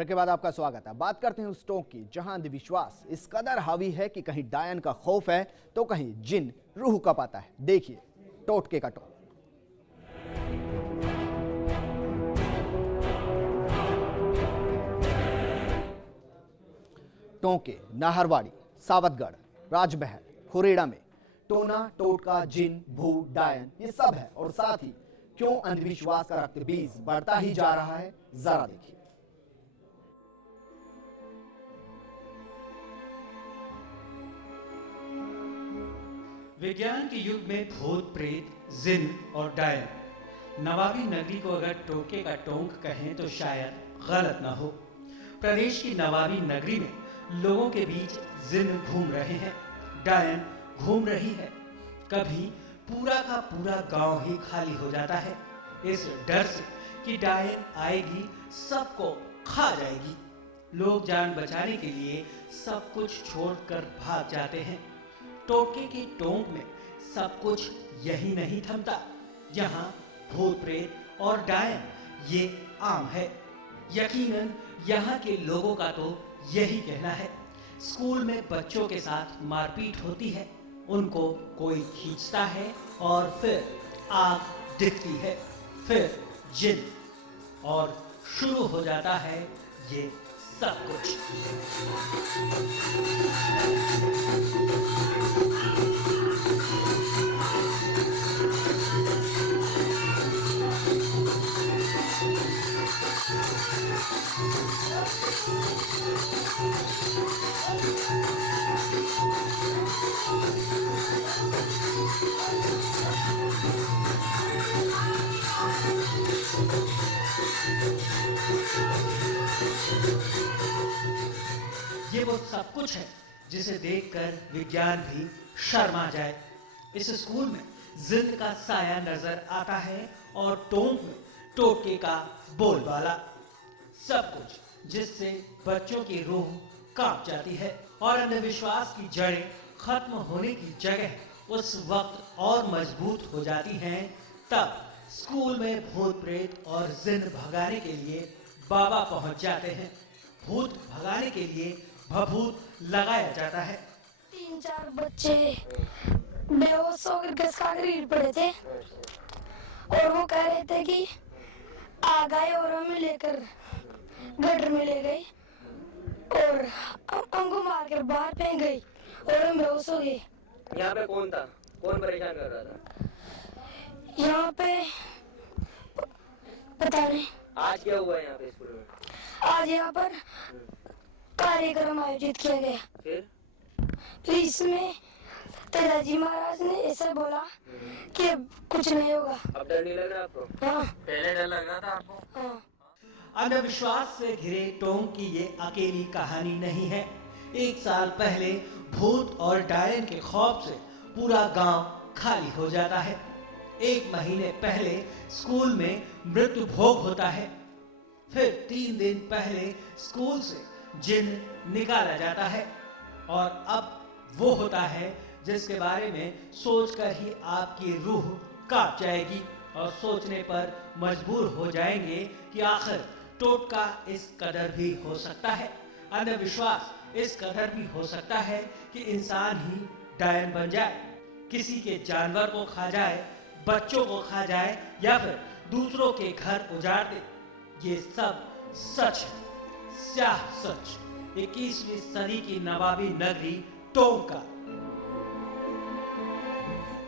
Break के बाद आपका स्वागत है। बात करते हैं उस टोंक की जहां अंधविश्वास इस कदर हावी है कि कहीं डायन का खौफ है तो कहीं जिन रूह कपाता है। देखिए टोटके का टोंक। टोंके, नाहरवाड़ी, सावतगढ़, राजमहल, खुरेड़ा में टोना, टोटका, जिन, भूत, डायन ये सब है। और साथ ही क्यों अंधविश्वास का रक्तबीज बढ़ता ही जा रहा है, जरा देखिए। विज्ञान के युग में भूत, प्रेत, जिन और डायन, नवाबी नगरी को अगर टोके का टोंक कहें तो शायद गलत ना हो। प्रदेश की नवाबी नगरी में लोगों के बीच जिन घूम रहे हैं, डायन घूम रही है। कभी पूरा का पूरा गांव ही खाली हो जाता है इस डर से कि डायन आएगी, सबको खा जाएगी। लोग जान बचाने के लिए सब कुछ छोड़कर भाग जाते हैं। टोके के टोंक में सब कुछ यही नहीं थमता। यहाँ भूत, प्रेत और डायन ये आम है। यकीनन यहाँ के लोगों का तो यही कहना है। स्कूल में बच्चों के साथ मारपीट होती है, उनको कोई खींचता है और फिर आग दिखती है, फिर जिन, और शुरू हो जाता है ये सब कुछ। ये वो सब कुछ है जिसे देखकर विज्ञान भी शर्मा जाए। इस स्कूल में जिंद का साया नजर आता है और टोंक में टोटके का बोलबाला। सब कुछ जिससे बच्चों की रूह कांप जाती है और अंधविश्वास की जड़ें खत्म होने की जगह उस वक्त और मजबूत हो जाती हैं। तब स्कूल में भूत, प्रेत और जिन भगाने के लिए बाबा पहुंच जाते हैं। भूत भगाने के लिए भभूत लगाया जाता है। 3-4 बच्चे बेहोश होकर घसका कर गिर पड़े थे और वो कह रहे थे कि आग आए और हमें लेकर गटर में ले गई और हमको मारकर बाहर फेंक गई और हम बेहोश हो गए। यहाँ पे कौन था? कौन परेशान कर रहा था? यहाँ पे पता नहीं। आज क्या हुआ यहाँ पे स्कूल में? आज यहाँ पर कार्यक्रम आयोजित किया गया। फिर इसमें दादाजी महाराज ने ऐसा बोला कि अब कुछ नहीं होगा। अब डर नहीं लग रहा आपको? हाँ। पहले डर लग रहा था आपको? हाँ। अंधविश्वास से घिरे टोंक की ये अकेली कहानी नहीं है। 1 साल पहले भूत और डायन के खौफ से पूरा गांव खाली हो जाता है। 1 महीने पहले स्कूल में मृत्यु भोग होता है। फिर 3 दिन पहले स्कूल से जिन निकाला जाता है और अब वो होता है जिसके बारे में सोचकर ही आपकी रूह कांप जाएगी और सोचने पर मजबूर हो जाएंगे कि आखिर टोटका इस कदर भी हो सकता है, अंधविश्वास इस कदर भी हो सकता है कि इंसान ही डायन बन जाए, किसी के जानवर को खा जाए, बच्चों को खा जाए या फिर दूसरों के घर उजाड़ दे। ये सब सच है, स्याह सच। 21वीं सदी की नवाबी नगरी टोंक का।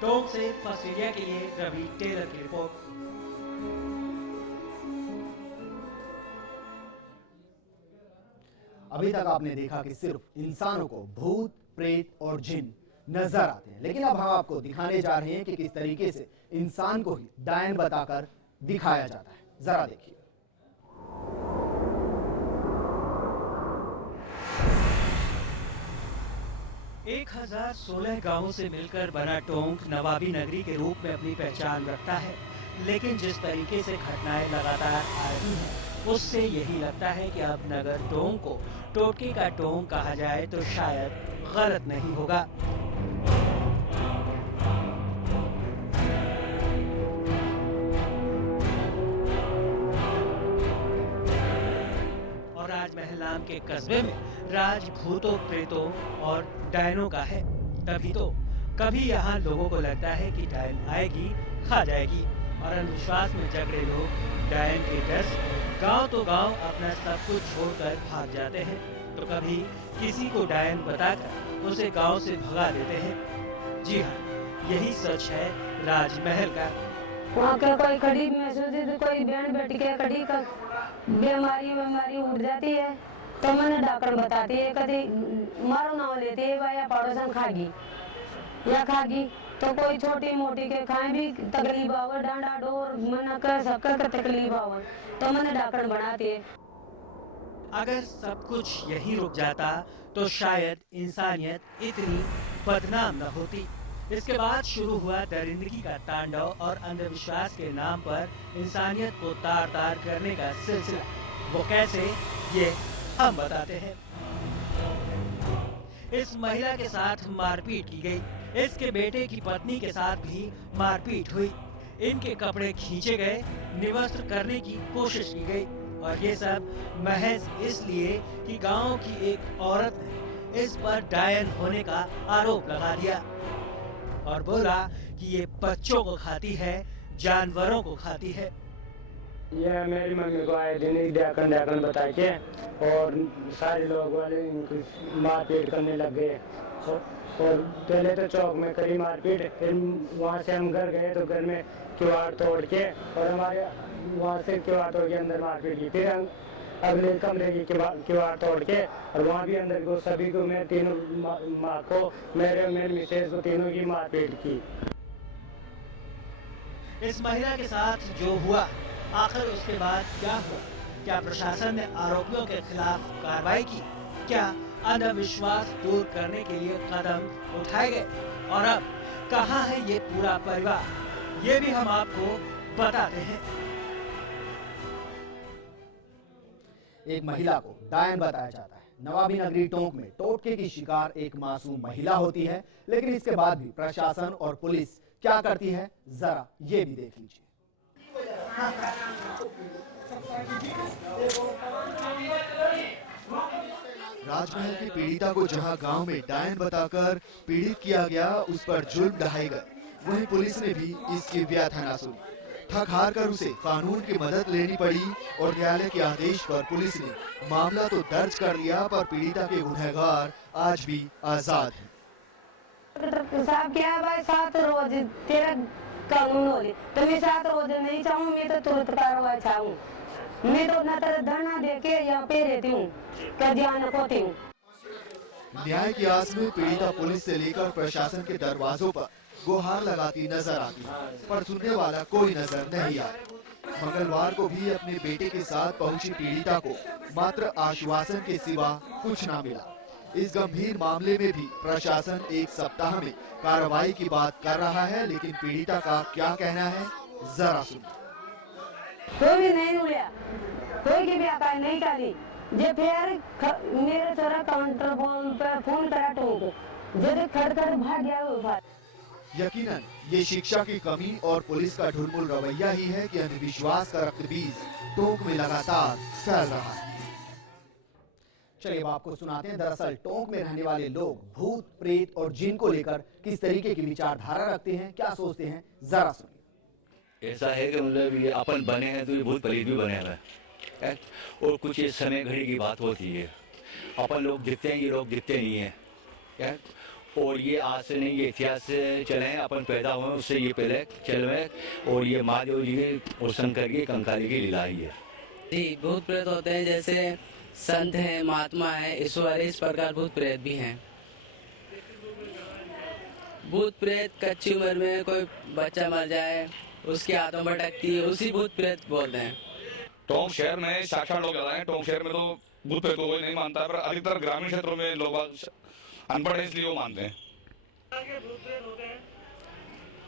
टोंक से फर्स्ट इंडिया के लिए रवि टेलर की रिपोर्ट। अभी तक आपने देखा कि सिर्फ इंसानों को भूत, प्रेत और जिन नजर आते हैं, लेकिन अब हम आपको दिखाने जा रहे हैं कि किस तरीके से इंसान को ही डायन बताकर दिखाया जाता है। जरा देखिए। 1016 गांवों से मिलकर बना टोंक नवाबी नगरी के रूप में अपनी पहचान रखता है, लेकिन जिस तरीके से घटनाएं लगातार आ रही हैं, उससे यही लगता है कि अब नगर टोंक को टोटके का टोंक कहा जाए तो शायद गलत नहीं होगा। और आज नाम के कस्बे में राज भूतों, प्रेतों और डायनों का है। तभी तो कभी यहाँ लोगों को लगता है कि डायन आएगी, खा जाएगी, और अंधविश्वास में जकड़े लोग डायन के डर से गांव तो गांव अपना सब कुछ छोड़कर भाग जाते हैं, तो कभी किसी को डायन बताकर उसे गांव से भगा देते हैं। जी हाँ, यही सच है राजमहल का। वहाँ के कोई खड़ी महसूस है, कोई बहन बेटी के खड़ी का बीमारी उठ जाती है तो मैंने डॉक्टर बताती है, कभी मारो नाव लेती है भाई, या पड़ोसन खागी या खागी, तो कोई छोटी मोटी के खाए भी तकलीफ आवे, डांडा डोर मना कर सबका तकलीफ आवे तो मैंने डॉक्टर बनाती है। अगर सब कुछ यही रुक जाता तो शायद इंसानियत इतनी बदनाम न होती। इसके बाद शुरू हुआ दरिंदगी का तांडव और अंधविश्वास के नाम पर इंसानियत को तार तार करने का सिलसिला। वो कैसे, ये हम बताते हैं। इस महिला के साथ मारपीट की गई, इसके बेटे की पत्नी के साथ भी मारपीट हुई, इनके कपड़े खींचे गए, निवस्त्र करने की कोशिश की गई, और ये सब महज इसलिए कि गांव की एक औरत ने इस पर डायन होने का आरोप लगा दिया और बोला कि ये बच्चों को खाती है, जानवरों को खाती है। ये मेरी मम्मी को आए दिन ढाकन बता के और सारे लोग वाले इनको मारपीट करने लग गए, और पहले तो चौक में करी मारपीट, फिर वहाँ से हम घर गए तो घर में किवाड़ तोड़ के, और हमारे वहाँ से किवाड़ तोड़ के अंदर मारपीट की, फिर हम अगले कमरे की किवाड़ तोड़ के, और वहाँ भी अंदर को सभी को, मैं तीनों माँ को, मेरे मिसेज को, तीनों की मारपीट की। इस महिला के साथ जो हुआ, आखिर उसके बाद क्या हुआ? क्या प्रशासन ने आरोपियों के खिलाफ कार्रवाई की? क्या अंधविश्वास दूर करने के लिए कदम उठाए गए? और अब कहाँ है ये पूरा परिवार? ये भी हम आपको बताते हैं। एक महिला को डायन बताया जाता है। नवाबी नगरी टोंक में टोटके की शिकार एक मासूम महिला होती है, लेकिन इसके बाद भी प्रशासन और पुलिस क्या करती है, जरा ये भी देख लीजिए। राजमहल की पीड़िता को जहां गांव में डायन बताकर पीड़ित किया गया, उस पर जुल्म ढाए गए, वहीं पुलिस ने भी इसकी व्यथा न सुनी। थक हार कर उसे कानून की मदद लेनी पड़ी और न्यायालय के आदेश पर पुलिस ने मामला तो दर्ज कर लिया, पर पीड़िता के गुनहगार आज भी आजाद हैं। साहब क्या भाई, 7 रोज तेरा कानून हो रही, तो मैं 7 रोज नहीं चाहूँ, मैं तो तुरंत कार्रवाई चाहूँ। मैं तो न तरह धरना देके यहाँ पे रहती हूँ, क्या ध्यान रखती हूँ। न्याय की आस में पीड़िता पुलिस से लेकर प्रशासन के दरवाजों पर गुहार लगाती नजर आती, पर सुनने वाला कोई नजर नहीं आया। मंगलवार को भी अपने बेटे के साथ पहुंची पीड़िता को मात्र आश्वासन के सिवा कुछ न मिला। इस गंभीर मामले में भी प्रशासन एक सप्ताह में कार्रवाई की बात कर रहा है, लेकिन पीड़िता का क्या कहना है, जरा सुनिए। कोई भी नहीं मिला, कोई की भी आकाश नहीं डाली, जे फिर मेरे थोड़ा काउंटर पर फोन करा टोंक, जे खड़ भाग गया वो बात। यकीनन ये शिक्षा की कमी और पुलिस का ढुलमुल रवैया ही है कि अंधविश्वास का रक्तबीज टोंक में लगातार फैल रहा है। चलिए अब आपको सुनाते हैं, दरअसल टोंक में रहने वाले लोग भूत, प्रेत और जिन को लेकर किस तरीके की विचारधारा रखते हैं, क्या सोचते हैं, जरा सुनिए। ऐसा है कि मतलब ये अपन बने हैं तो ये भूत प्रेत भी बने हुए हैं, और कुछ इस समय घड़ी की बात होती है, अपन लोग दिखते हैं, ये लोग दिखते नहीं है, और ये आज से नहीं, ये इतिहास से चले हैं, अपन पैदा हुए उससे ये पहले चल रहे, और ये महादेव जी और शंकर की कंकाली की लीला ही है। जी, भूत प्रेत होते हैं, जैसे संत हैं, महात्मा है, ईश्वर, इस प्रकार भूत प्रेत भी हैं। भूत प्रेत कच्ची उम्र में कोई बच्चा मर जाए, उसकी आत्मा भटकती है, उसी भूत प्रेत बोलते हैं। टोंक शहर में साक्षात लोग ज्यादा हैं। टोंक शहर में तो भूत प्रेत को कोई नहीं मानता, पर अधिकतर ग्रामीण क्षेत्रों में लोग अनपढ़ है, इसलिए वो मानते हैं।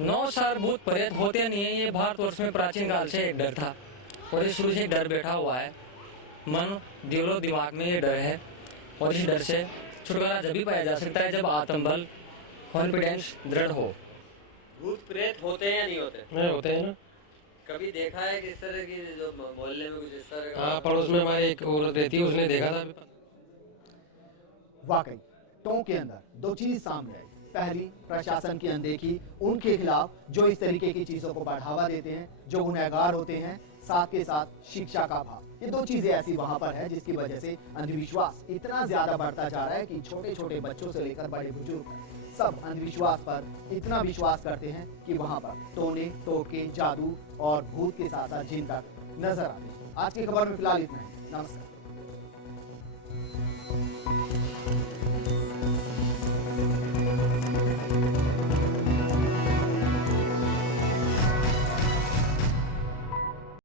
9 साल भूत प्रेत होते नहीं है, ये भारतवर्ष में प्राचीन काल से एक डर था, और ये शुरू से डर बैठा हुआ है, मन दिलो दिमाग में ये डर है, और इस डर से छुटकारा जब भी पाया जा सकता है जब आत्मबल, कॉन्फिडेंस दृढ़ हो। भूत प्रेत होते हैं या नहीं होते? नहीं होते हैं ना। कभी देखा है कि इस तरह की जो मोहल्ले में कुछ इस तरह का? हाँ, पड़ोस में हमारी एक औरत रहती है, उसने देखा था। वाकई टोंक के अंदर दो चीज सामने आई। पहली, प्रशासन की अनदेखी, उनके खिलाफ जो इस तरीके की चीजों को बढ़ावा देते हैं, जो गुनहगार होते हैं, साथ के साथ शिक्षा का अभाव। ये दो चीजें ऐसी वहां पर है जिसकी वजह से अंधविश्वास इतना ज्यादा बढ़ता जा रहा है कि छोटे छोटे बच्चों से लेकर बड़े बुजुर्ग सब अंधविश्वास पर इतना विश्वास करते हैं कि वहां पर टोने, टोटके, जादू और भूत के साथ साथ जिन तक नजर आते हैं। आज की खबर में फिलहाल इतना ही। नमस्कार।